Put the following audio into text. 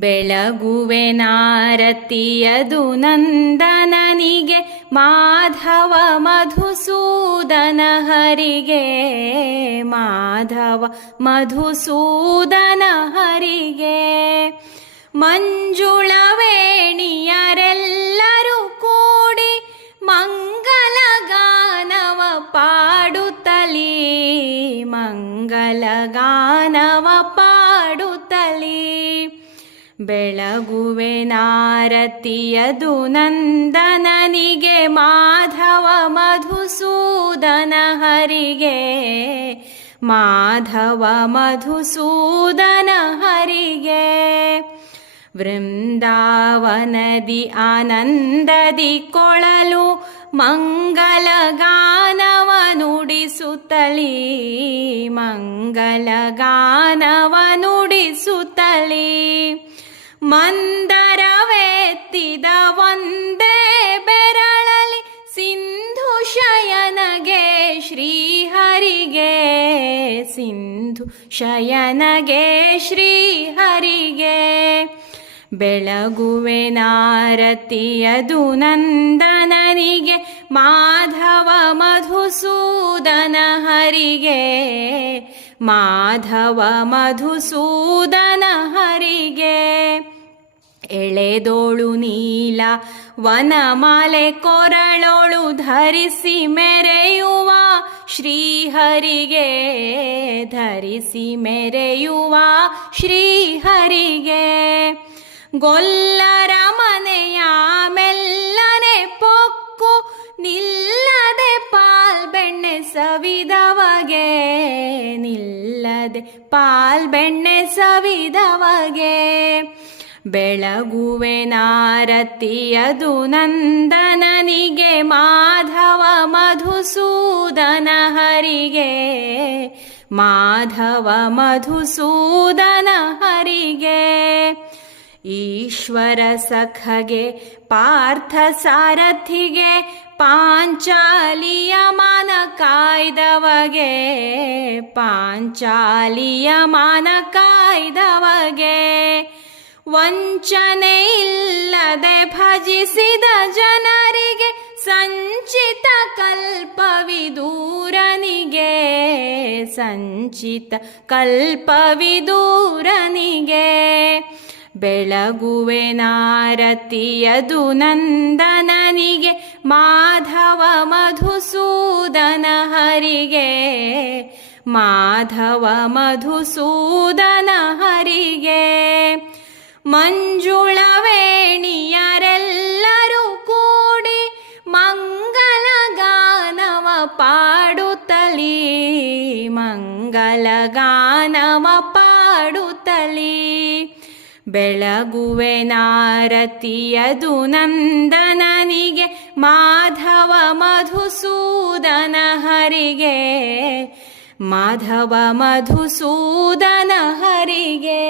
ಬೆಳಗುವೆ ನಾರತಿಯದು ನಂದನನಿಗೆ ಮಾಧವ ಮಧುಸೂದನ ಹರಿಗೆ ಮಾಧವ ಮಧುಸೂದನ ಹರಿಗೆ ಮಂಜುಳವೇಣಿಯರೆಲ್ಲರೂ ಕೂಡಿ ಮಂಗಲಗಾನವ ಪಾಡುತ್ತಲೀ ಮಂಗಲಗಾನವ ಪಾಡುತ್ತಲೀ ಬೆಳಗುವೆ ನಾರತಿಯದು ನಂದನನಿಗೆ ಮಾಧವ ಮಧುಸೂದನ ಹರಿಗೆ ಮಾಧವ ಮಧುಸೂದನ ಹರಿಗೆ ವೃಂದಾವನದಿ ಆನಂದದಿ ಕೊಳಲು ಮಂಗಲಗಾನವ ನುಡಿಸುತ್ತಲೀ ಮಂಗಲಗಾನವ ನುಡಿಸುತ್ತಲೀ ಮಂದರವೆತ್ತಿದ ಒಂದೇ ಬೆರಳಲಿ ಸಿಂಧು ಶಯನಗೆ ಶ್ರೀಹರಿಗೆ ಸಿಂಧು ಶಯನಗೆ ಶ್ರೀಹರಿಗೆ ಬೆಳಗುವೆ ನಾರತಿಯದು ನಂದನನಿಗೆ ಮಾಧವ ಮಧುಸೂದನ ಹರಿಗೆ ಮಾಧವ ಮಧುಸೂದನ ಹರಿಗೆ ಎಳೆದೋಳು ನೀಲ ವನಮಾಲೆ ಕೊರಳೋಳು ಧರಿಸಿ ಮೆರೆಯುವ ಶ್ರೀಹರಿಗೆ ಧರಿಸಿ ಮೆರೆಯುವ ಶ್ರೀಹರಿಗೆ ಗೊಲ್ಲರ ಮನೆಯ ಮೆಲ್ಲನೆ ಪೊಕ್ಕು ನಿಲ್ಲದೆ ಪಾಲ್ಬೆಣ್ಣೆ ಸವಿದವಗೆ ನಿಲ್ಲದೆ ಪಾಲ್ಬೆಣ್ಣೆ ಸವಿದವಗೆ ಬೆಳಗುವೆ ನಾರತಿಯದು ನಂದನನಿಗೆ ಮಾಧವ ಮಧುಸೂದನ ಹರಿಗೆ ಮಾಧವ ಮಧುಸೂದನ ಹರಿಗೆ ಈಶ್ವರ ಸಖಗೆ ಪಾರ್ಥ ಸಾರಥಿಗೆ ಪಾಂಚಾಲಿಯ ಮಾನ ಕಾಯ್ದವಗೆ ಪಾಂಚಾಲಿಯ ಮಾನ ಕಾಯ್ದವಗೆ ವಂಚನೆ ಇಲ್ಲದೆ ಭಜಿಸಿದ ಜನರಿಗೆ ಸಂಚಿತ ಕಲ್ಪವಿದೂರನಿಗೆ ಸಂಚಿತ ಕಲ್ಪವಿದೂರನಿಗೆ ಬೆಳಗುವೆ ನಾರತಿಯದು ನಂದನನಿಗೆ ಮಾಧವ ಮಧುಸೂದನ ಹರಿಗೆ ಮಾಧವ ಮಧುಸೂದನ ಹರಿಗೆ ಮಂಜುಳವೇಣಿಯರೆಲ್ಲರೂ ಕೂಡಿ ಮಂಗಲಗಾನವ ಪಾಡುತ್ತಲೀ ಮಂಗಲಗಾನವ ಪಾಡುತ್ತಲೀ ಬೆಳಗುವೆ ನಾರತಿಯದು ನಂದನನಿಗೆ ಮಾಧವ ಮಧುಸೂದನ ಹರಿಗೆ ಮಾಧವ ಮಧುಸೂದನ ಹರಿಗೆ